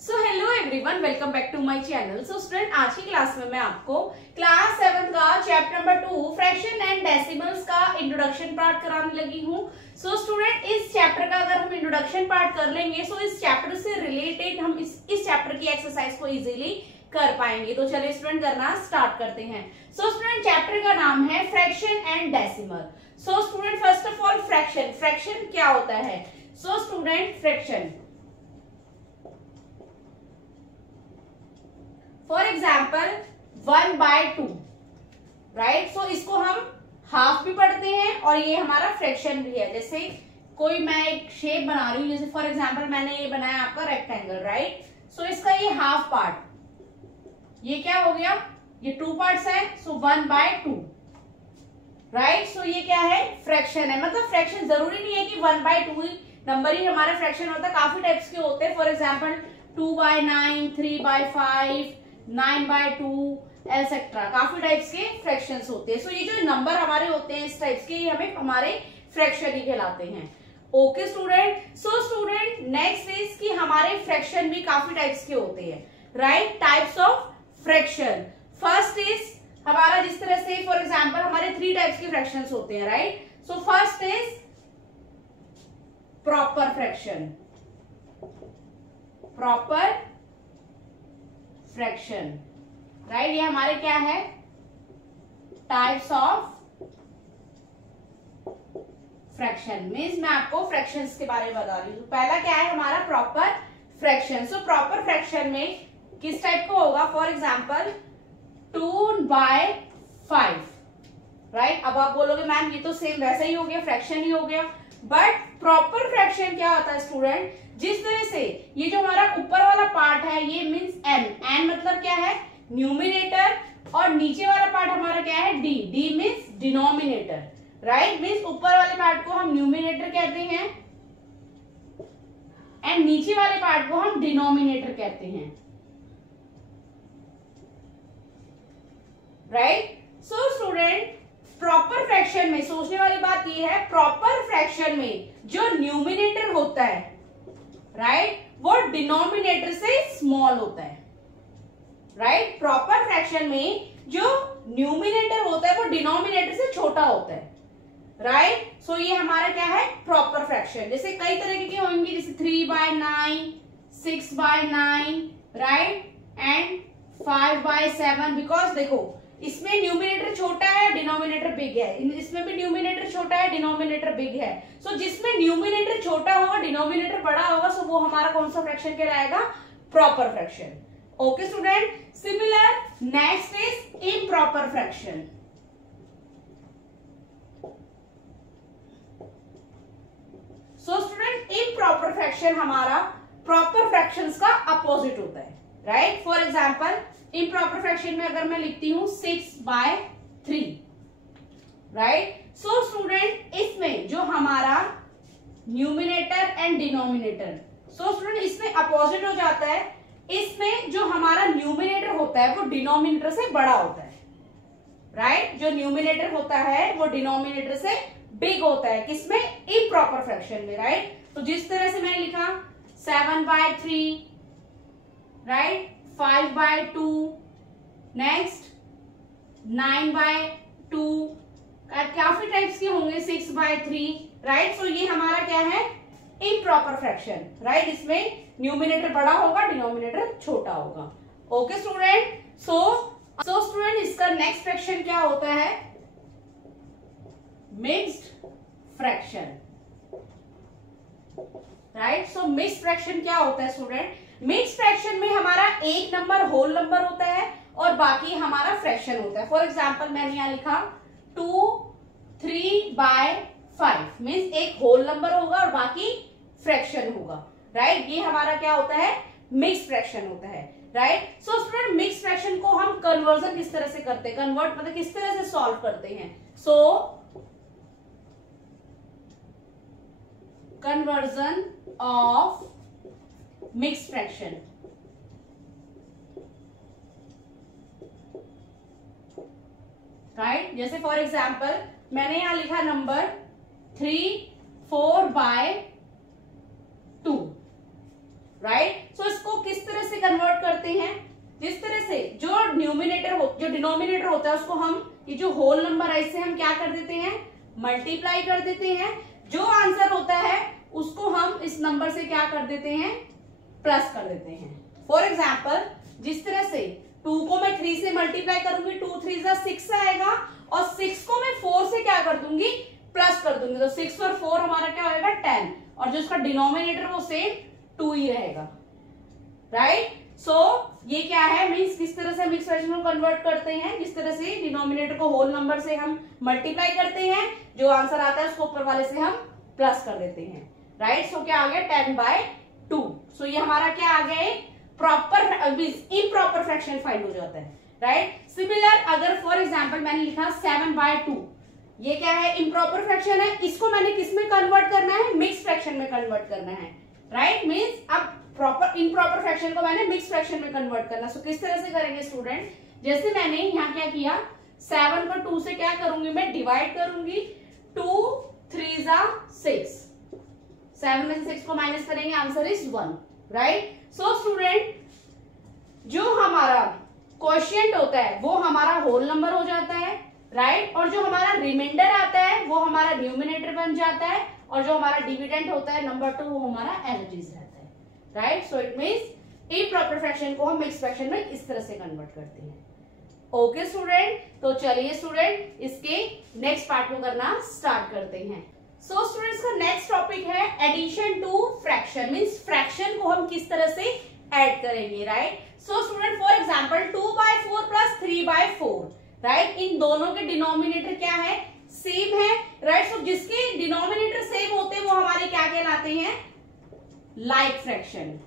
So hello everyone, welcome back to my channel. So student, आज की class में मैं आपको क्लास 7 का chapter number 2 fraction and decimals का इंट्रोडक्शन पार्ट कराने लगी हूँ। सो स्टूडेंट, इस चैप्टर का अगर हम इंट्रोडक्शन पार्ट कर लेंगे तो इस चैप्टर से रिलेटेड हम इस चैप्टर की एक्सरसाइज को इजीली कर पाएंगे। तो चलिए स्टूडेंट, करना स्टार्ट करते हैं। सो स्टूडेंट, चैप्टर का नाम है fraction and decimal. So student, first of all fraction क्या होता है? So student, fraction for example 1/2, right. So इसको हम हाफ भी पढ़ते हैं और ये हमारा फ्रैक्शन भी है। जैसे कोई मैं एक शेप बना रही हूँ, जैसे फॉर एग्जाम्पल मैंने ये बनाया आपका रेक्टेंगल, राइट। सो इसका ये हाफ पार्ट, ये क्या हो गया? ये 2 पार्ट्स है, सो 1/2, राइट। सो ये क्या है? फ्रैक्शन है। मतलब फ्रैक्शन जरूरी नहीं है कि 1/2 नंबर ही हमारा फ्रैक्शन होता है, काफी टाइप्स के होते हैं। फॉर एग्जाम्पल 2/9, 3/5, 9/2 एटसेट्रा, काफी टाइप्स के फ्रैक्शंस होते हैं। सो ये जो नंबर हमारे होते हैं इस टाइप्स के, ये हमें हमारे फ्रैक्शन ही कहलाते हैं। Okay student. So student, next is कि हमारे फ्रैक्शन भी काफी टाइप्स के होते हैं, right. Types of fraction, first is हमारा जिस तरह से फॉर एग्जाम्पल हमारे 3 टाइप्स के फ्रैक्शंस होते हैं, right. So first is proper fraction, proper fraction, right. ये हमारे क्या है? Types of fraction. मीन्स मैं आपको फ्रैक्शंस के बारे में बता रही हूँ। पहला क्या है हमारा? Proper fraction. So proper fraction में किस टाइप का होगा? For example 2/5, right. अब आप बोलोगे मैम ये तो सेम वैसा ही हो गया, फ्रैक्शन ही हो गया। बट प्रॉपर फ्रैक्शन क्या होता है स्टूडेंट? जिस तरह से ये जो हमारा ऊपर वाला पार्ट है ये मीन्स एन मतलब क्या है? न्यूमिनेटर। और नीचे वाला पार्ट हमारा क्या है? D means denominator, right. Means ऊपर वाले पार्ट को हम न्यूमिनेटर कहते हैं एंड नीचे वाले पार्ट को हम डिनोमिनेटर कहते हैं, right. So student, proper fraction में सोचने वाली बात ये है, प्रॉपर फ्रैक्शन में जो न्यूमिनेटर होता है, राइट, वो डिनोमिनेटर से स्मॉल होता है, राइट। प्रॉपर फ्रैक्शन में जो न्यूमिनेटर होता है वो डिनोमिनेटर से छोटा होता है, राइट। सो ये हमारा क्या है? Proper fraction. जैसे कई तरह के होंगे, जैसे 3/9, 6/9, राइट, एंड 5/7। बिकॉज देखो इसमें न्यूमिनेटर छोटा है, डिनोमिनेटर बिग है। इसमें भी न्यूमिनेटर छोटा है, डिनोमिनेटर बिग है। सो जिसमें न्यूमिनेटर छोटा होगा, डिनोमिनेटर बड़ा होगा, सो वो हमारा कौन सा फ्रैक्शन कहलाएगा? Proper fraction. Okay student. Similar next is improper fraction. So student, improper fraction हमारा प्रॉपर फ्रैक्शंस का अपोजिट होता है, right. For example improper fraction में अगर मैं लिखती हूं 6/3, राइट। सो स्टूडेंट, इसमें जो हमारा numerator and denominator, so student इसमें अपोजिट हो जाता है। इसमें जो हमारा न्यूमिनेटर होता है वो डिनोमिनेटर से बड़ा होता है, राइट। जो न्यूमिनेटर होता है वो डिनोमिनेटर से बिग होता है। किसमें? इम्प्रॉपर फ्रैक्शन में, राइट। तो जिस तरह से मैंने लिखा 7/3, राइट, 5/2, नेक्स्ट 9/2, काफी टाइप्स के होंगे, 6/3, राइट। सो ये हमारा क्या है? Improper fraction, right. इसमें न्यूमिनेटर बड़ा होगा, डिनोमिनेटर छोटा होगा। Okay student. सो स्टूडेंट, इसका नेक्स्ट फ्रैक्शन क्या होता है? Mixed fraction, right. So mixed fraction क्या होता है स्टूडेंट? मिक्स्ड फ्रैक्शन में हमारा एक नंबर होल नंबर होता है और बाकी हमारा फ्रैक्शन होता है। फॉर एग्जाम्पल मैंने यहां लिखा 2 3/5, मीन्स एक होल नंबर होगा और बाकी फ्रैक्शन होगा, राइट। ये हमारा क्या होता है? मिक्स्ड फ्रैक्शन होता है, right. So student, mixed fraction को हम कन्वर्जन किस तरह से करते हैं? कन्वर्ट मतलब किस तरह से सॉल्व करते हैं? So conversion of mixed fraction, right. जैसे फॉर एग्जाम्पल मैंने यहां लिखा नंबर 3/4/2, राइट। सो इसको किस तरह डिनोमिनेटर होता है उसको हम, ये जो होल नंबर है इससे हम क्या कर देते हैं, मल्टीप्लाई कर देते हैं। जो आंसर होता है उसको हम इस नंबर से क्या कर देते हैं, प्लस कर देते हैं। फॉर एग्जाम्पल जिस तरह से 2 को मैं 3 से मल्टीप्लाई करूंगी, 2 3 6 आएगा, और 6 को मैं 4 से क्या कर दूंगी, प्लस कर दूंगी, तो 6 और 4 हमारा क्या होगा 10, और जो उसका डिनोमिनेटर वो सेम 2 ही रहेगा, राइट। सो ये क्या है, मीन्स किस तरह से हम एक्सप्रेशन को कन्वर्ट करते हैं, जिस तरह से डिनोमिनेटर को होल नंबर से हम मल्टीप्लाई करते हैं, जो आंसर आता है उसको ऊपर वाले से हम प्लस कर देते हैं, राइट। सो क्या आ गया 10/2। सो ये हमारा क्या आ गया, प्रॉपर इम्प्रॉपर फ्रैक्शन फाइंड हो जाता है, राइट। सिमिलर अगर फॉर एग्जाम्पल मैंने लिखा 7/2, ये क्या है, इम्प्रॉपर फ्रैक्शन है, इसको मैंने किस में कन्वर्ट करना है, मिक्स फ्रैक्शन में कन्वर्ट करना है, राइट। मीन्स अब प्रॉपर इम्प्रॉपर फ्रैक्शन को मैंने मिक्स फ्रैक्शन में कन्वर्ट करना। सो किस तरह से करेंगे स्टूडेंट, जैसे मैंने यहाँ क्या किया, 7 को 2 से क्या करूंगी, मैं डिवाइड करूंगी, 2 3 6, 7 में से 6 को माइनस करेंगे, answer is 1, right. So student जो हमारा क्वोशिएंट होता है वो हमारा होल नंबर हो जाता है, राइट, और जो हमारा रिमाइंडर आता है वो हमारा न्यूमिनेटर बन जाता है, और जो हमारा डिविडेंड होता है नंबर 2 वो हमारा एज इट इज रहता है, right. So it means improper fraction को हम मिक्स फ्रैक्शन में इस तरह से कन्वर्ट करते हैं। ओके स्टूडेंट, तो चलिए स्टूडेंट इसके नेक्स्ट पार्ट को करना स्टार्ट करते हैं। सो स्टूडेंट्स का नेक्स्ट टॉपिक है addition to fraction, means fraction को हम किस तरह से ऐड करेंगे, right. So student for example 2/4 plus 3/4, right, इन दोनों के डिनोमिनेटर क्या है, सेम है, राइट। सो जिसके डिनोमिनेटर सेम होते हैं वो हमारे क्या कहलाते हैं, लाइक फ्रैक्शन,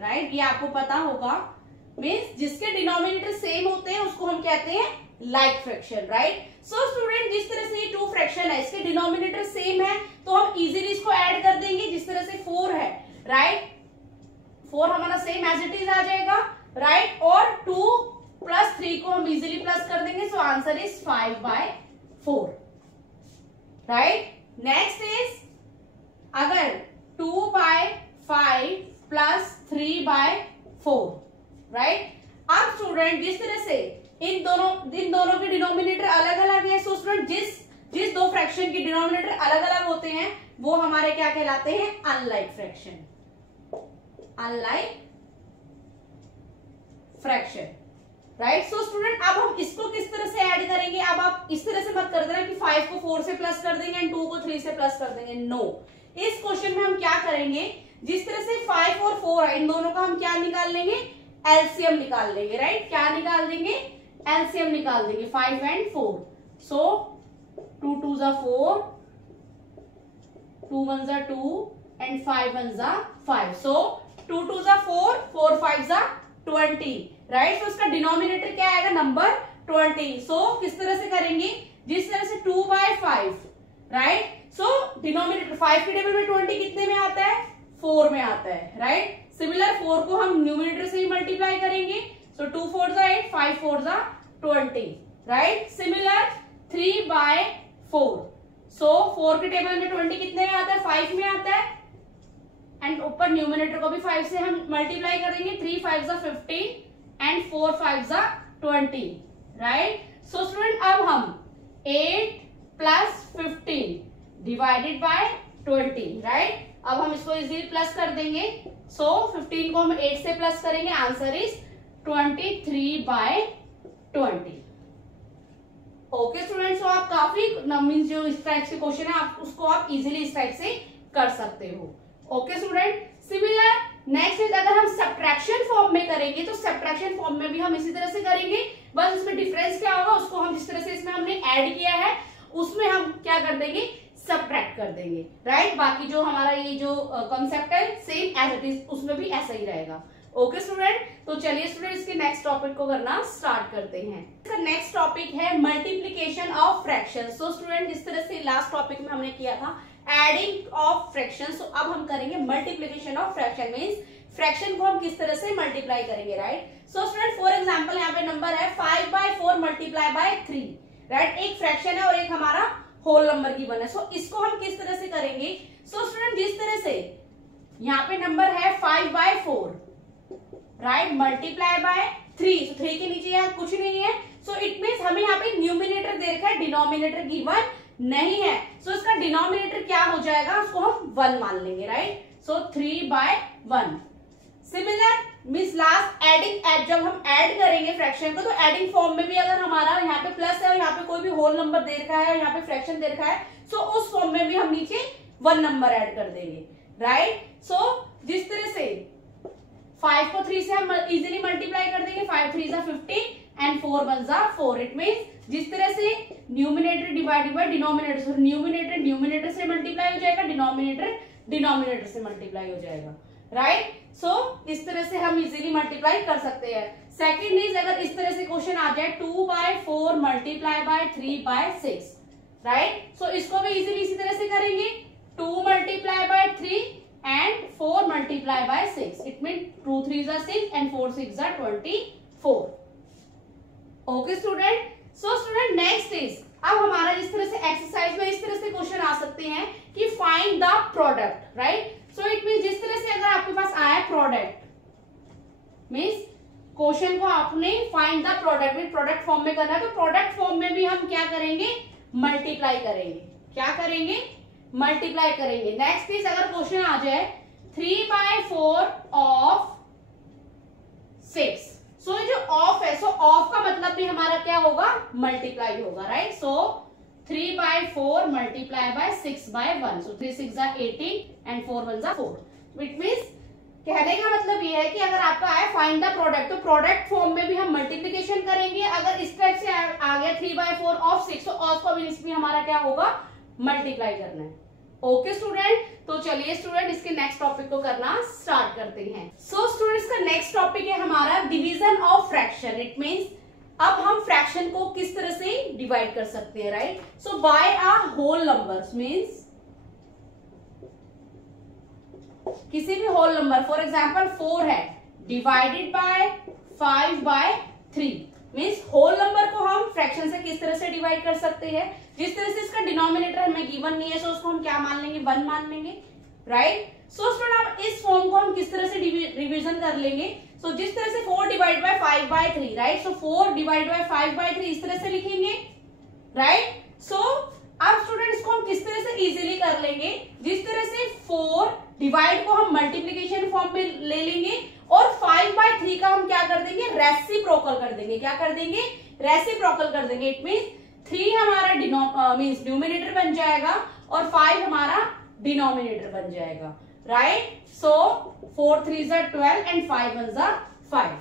राइट। ये आपको पता होगा, मीन्स जिसके डिनोमिनेटर सेम होते हैं उसको हम कहते हैं like fraction, right. So student जिस तरह से ये 2 फ्रैक्शन है, इसके डिनोमिनेटर सेम है तो हम इजीली इसको ऐड कर देंगे, जिस तरह से 4 है, राइट, 4 हमारा सेम एज इट इज आ जाएगा, राइट, और 2 + 3 को हम इजीली प्लस कर देंगे, so answer is 5/4, right. Next is अगर 2/5 प्लस 3/4, राइट। अब स्टूडेंट जिस तरह से इन दोनों के डिनोमिनेटर अलग अलग है, सो स्टूडेंट जिस 2 फ्रैक्शन के डिनोमिनेटर अलग अलग होते हैं वो हमारे क्या कहलाते हैं, unlike fraction, unlike fraction, right. So student अब हम इसको किस तरह से ऐड करेंगे, अब आप इस तरह से मत कर देना कि 5 को 4 से प्लस कर देंगे एंड 2 को 3 से प्लस कर देंगे, नो। इस क्वेश्चन में हम क्या करेंगे, जिस तरह से 5 और 4 है, इन दोनों का हम क्या निकाल लेंगे, एलसीएम निकाल लेंगे, राइट। क्या निकाल देंगे, एलसीएम निकाल देंगे, 5 and 4। So 2 2s are 4, 2 1s are 2 and 5 1s are 5। So 2 2s are 4, 4 5s are 20, right. So इसका डिनोमिनेटर क्या आएगा, नंबर 20। सो किस तरह से करेंगे, जिस तरह से 2/5, राइट। सो डिनोमिनेटर 5 के टेबल में 20 कितने में आता है, 4 में आता है, राइट। सिमिलर 4 को हम न्यूमिनेटर से ही मल्टीप्लाई करेंगे, सो 2 4s are 8, 5 4s are 20, right. Similar 3/4, सो 4 के टेबल में 20 कितने में आता है, 5 में आता है, एंड ऊपर न्यूमिनेटर को भी 5 से हम मल्टीप्लाई करेंगे, 3 5s are 15 and 4 5s are 20, right. So student अब हम 8 + 15 डिवाइडेड बाय 20, राइट। अब हम इसको इजीली प्लस कर देंगे, सो 15 को हम 8 से प्लस करेंगे, आंसर इज 23/20। ओके स्टूडेंट्स, तो आप काफी मीन्स जो इस टाइप से क्वेश्चन है आप उसको आप इजीली इस टाइप से कर सकते हो। Okay student, similar next is अगर हम सब्ट्रैक्शन फॉर्म में करेंगे तो सब्ट्रैक्शन फॉर्म में भी हम इसी तरह से करेंगे, बस इसमें डिफरेंस क्या होगा, उसको हम जिस तरह से इसमें हमने ऐड किया है उसमें हम क्या कर देंगे, सब्ट्रैक्ट कर देंगे, राइट। बाकी जो हमारा ये जो कॉन्सेप्ट है सेम एज इट इज उसमें भी ऐसा ही रहेगा। ओके स्टूडेंट, तो चलिए स्टूडेंट इसके नेक्स्ट टॉपिक को करना स्टार्ट करते हैं। इसका नेक्स्ट टॉपिक है multiplication of fraction. So student जिस तरह से लास्ट टॉपिक में हमने किया था एडिंग ऑफ फ्रैक्शन, सो अब हम करेंगे multiplication of fraction, means fraction को हम किस तरह से मल्टीप्लाई करेंगे, right. So student for example यहाँ पे नंबर है 5/4 मल्टीप्लाई बाय 3, राइट। एक फ्रैक्शन है और एक हमारा होल नंबर गिवन है, सो इसको हम किस तरह से करेंगे। सो स्टूडेंट जिस तरह से यहाँ पे नंबर है 5/4, राइट, मल्टीप्लाई बाय 3, तो 3 के नीचे यहाँ कुछ नहीं है, सो इट मीन्स हमें यहाँ पे न्यूमिनेटर दे रखा है, डिनोमिनेटर गिवन नहीं है। सो इसका डिनोमिनेटर क्या हो जाएगा, उसको हम 1 मान लेंगे, राइट। सो 3/1। सिमिलर मीन्स लास्ट एडिंग, जब हम ऐड करेंगे फ्रैक्शन को, तो एडिंग फॉर्म में भी अगर हमारा यहाँ पे प्लस है और यहाँ पे कोई भी होल नंबर दे रखा है, यहाँ पे फ्रैक्शन दे रखा है, सो उस फॉर्म में भी हम नीचे 1 नंबर ऐड कर देंगे, राइट। सो जिस तरह से 5 को 3 से हम इजीली मल्टीप्लाई कर देंगे, 5 3 50 एंड 4 1 4। इट मीन्स जिस तरह से numerator divided by denominator, numerator numerator से मल्टीप्लाई हो जाएगा, डिनोमिनेटर डिनोमिनेटर से मल्टीप्लाई हो जाएगा, राइट। सो इस तरह से हम इजीली मल्टीप्लाई कर सकते हैं। सेकंड इज, अगर इस तरह से क्वेश्चन आ जाए 2/4 मल्टीप्लाई बाय 3/6, राइट। सो इसको भी इजीली इसी तरह से करेंगे, 2 multiply by 3 and 4 multiply by 6। It mean 2 3 6 and 4 6 24। Okay student. So student next is, अब हमारा जिस तरह से एक्सरसाइज में इस तरह से क्वेश्चन आ सकते हैं कि find the product, right. So it mean जिस तरह से अगर आपके पास आया प्रोडक्ट मीन्स क्वेश्चन को आपने फाइंड द प्रोडक्ट में प्रोडक्ट फॉर्म में करना है, तो प्रोडक्ट फॉर्म में भी हम क्या करेंगे, मल्टीप्लाई करेंगे। क्या करेंगे, मल्टीप्लाई करेंगे। नेक्स्ट इज, अगर क्वेश्चन आ जाए 3/4 ऑफ 6, सो जो ऑफ है, सो ऑफ का मतलब भी हमारा क्या होगा, मल्टीप्लाई होगा, right. So 3/4 multiply by 6/1, so 3 6 18 and 4 1 4। It means कहने का मतलब ये है कि अगर आपका आया फाइंड द प्रोडक्ट, तो प्रोडक्ट फॉर्म में भी हम मल्टीप्लिकेशन करेंगे। अगर इस टाइप से आ गया 3/4 ऑफ 6, तो ऑफ का भी हमारा क्या होगा, मल्टीप्लाई करना है। ओके स्टूडेंट, तो चलिए स्टूडेंट इसके नेक्स्ट टॉपिक को करना स्टार्ट करते हैं। सो स्टूडेंट्स का नेक्स्ट टॉपिक है हमारा division of fraction. It means अब हम फ्रैक्शन को किस तरह से डिवाइड कर सकते हैं, right. So by a whole numbers means किसी भी होल नंबर, फॉर एग्जाम्पल 4 है divided by 5/3 means whole number को हम फ्रैक्शन से किस तरह से डिवाइड कर सकते हैं। जिस तरह से इसका डिनोमिनेटर हमें गिवन नहीं है, सो उसको हम क्या मान लेंगे, 1 मान लेंगे, राइट। सो स्टूडेंट अब इस फॉर्म को हम किस तरह से रिवीजन कर लेंगे। सो जिस तरह से 4 divide by 5/3, right. So 4 divide by 5/3 इस तरह से लिखेंगे, राइट। सो अब स्टूडेंट इसको हम किस तरह से इजीली कर लेंगे, जिस तरह से 4 डिवाइड को हम मल्टीप्लीकेशन फॉर्म में ले लेंगे और 5/3 का हम क्या कर देंगे, रेसिप्रोकल कर देंगे। क्या कर देंगे, रेसिप्रोकल कर देंगे। इट मीन्स 3 हमारा मीन्स न्यूमिनेटर बन जाएगा और 5 हमारा डिनोमिनेटर बन जाएगा, right. So 4 3 12 and 5 1 5,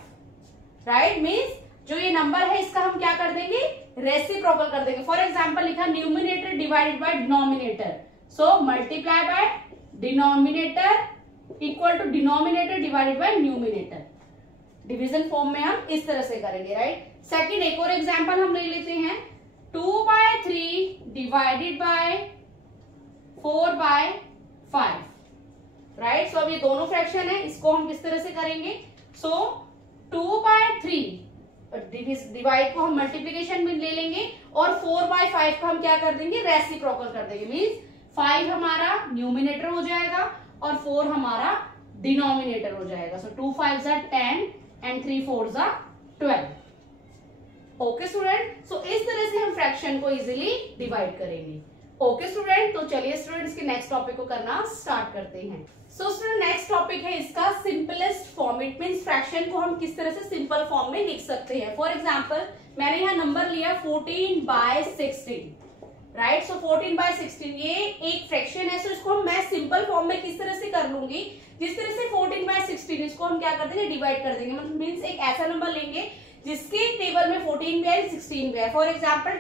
right. Means जो ये नंबर है इसका हम क्या कर देंगे, रेसिप्रोकल कर देंगे। फॉर एग्जाम्पल लिखा numerator divided by denominator, so multiply by denominator equal to denominator divided by numerator. Division form में हम इस तरह से करेंगे, राइट। सेकंड एक और एग्जांपल हम ले लेते हैं, 2/3 डिवाइडेड बाय 4/5, राइट। सो अब ये दोनों फ्रैक्शन है, इसको हम किस तरह से करेंगे। सो 2/3 डिवाइड को हम मल्टीप्लीकेशन में ले लेंगे और 4/5 को हम क्या कर देंगे, रेसिप्रोकल कर देंगे। मीन्स 5 हमारा न्यूमिनेटर हो जाएगा और 4 हमारा डिनोमिनेटर हो जाएगा। सो 2 5 10 एंड 3 4 12। ओके स्टूडेंट, सो इस तरह से हम फ्रैक्शन को इजीली डिवाइड करेंगे। ओके स्टूडेंट, तो चलिए स्टूडेंट इसके नेक्स्ट टॉपिक को करना स्टार्ट करते हैं। सो स्टूडेंट नेक्स्ट टॉपिक है इसका simplest form. It means fraction को हम किस तरह से सिंपल फॉर्म में लिख सकते हैं। फॉर एग्जाम्पल मैंने यहाँ नंबर लिया 14/16, राइट। सो 14/16 ये एक फ्रैक्शन है, सो इसको मैं सिंपल फॉर्म में किस तरह से कर लूंगी, जिस तरह से 14/16 इसको हम क्या कर देंगे, डिवाइड कर देंगे। मतलब मीन्स एक ऐसा नंबर लेंगे जिसके टेबल में 14 भी है 16 भी है। For example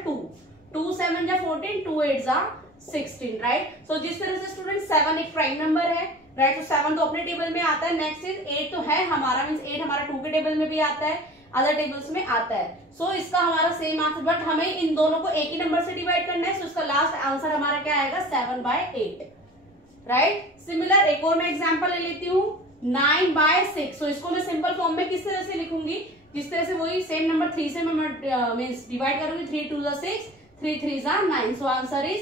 2 7 14, 2 8 16, right. सो जिस तरह से स्टूडेंट 7 एक प्राइम नंबर है, राइट। तो 7 तो अपने टेबल में आता है। नेक्स्ट इज 8 तो है हमारा, मीन्स 8 हमारा 2 के टेबल में भी आता है, अदर टेबल्स में आता है। सो इसका हमारा सेम आंसर, बट हमें इन दोनों को एक ही नंबर से डिवाइड करना है। सो इसका लास्ट आंसर हमारा क्या आएगा, 7/8, राइट। सिमिलर एक और मैं एग्जांपल ले लेती हूँ 9/6। सो इसको मैं सिंपल फॉर्म में किस तरह से लिखूंगी, जिस तरह से वही सेम नंबर 3 से मैं मीन्स डिवाइड करूंगी। 3 2 6, 3 3 9। So answer is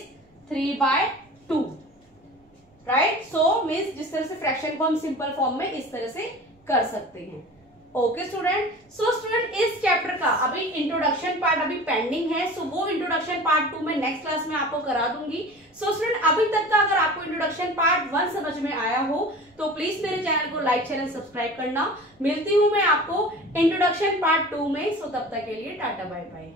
3/2, right. So means जिस तरह से फ्रैक्शन को हम सिंपल फॉर्म में इस तरह से कर सकते हैं। ओके स्टूडेंट, सो स्टूडेंट इस चैप्टर का अभी इंट्रोडक्शन पार्ट अभी पेंडिंग है, सो वो इंट्रोडक्शन पार्ट 2 में नेक्स्ट क्लास में आपको करा दूंगी। सो स्टूडेंट अभी तक का अगर आपको इंट्रोडक्शन पार्ट 1 समझ में आया हो तो प्लीज मेरे चैनल को लाइक चैनल सब्सक्राइब करना। मिलती हूं मैं आपको इंट्रोडक्शन पार्ट 2 में, सो तब तक के लिए टाटा बाय बाय।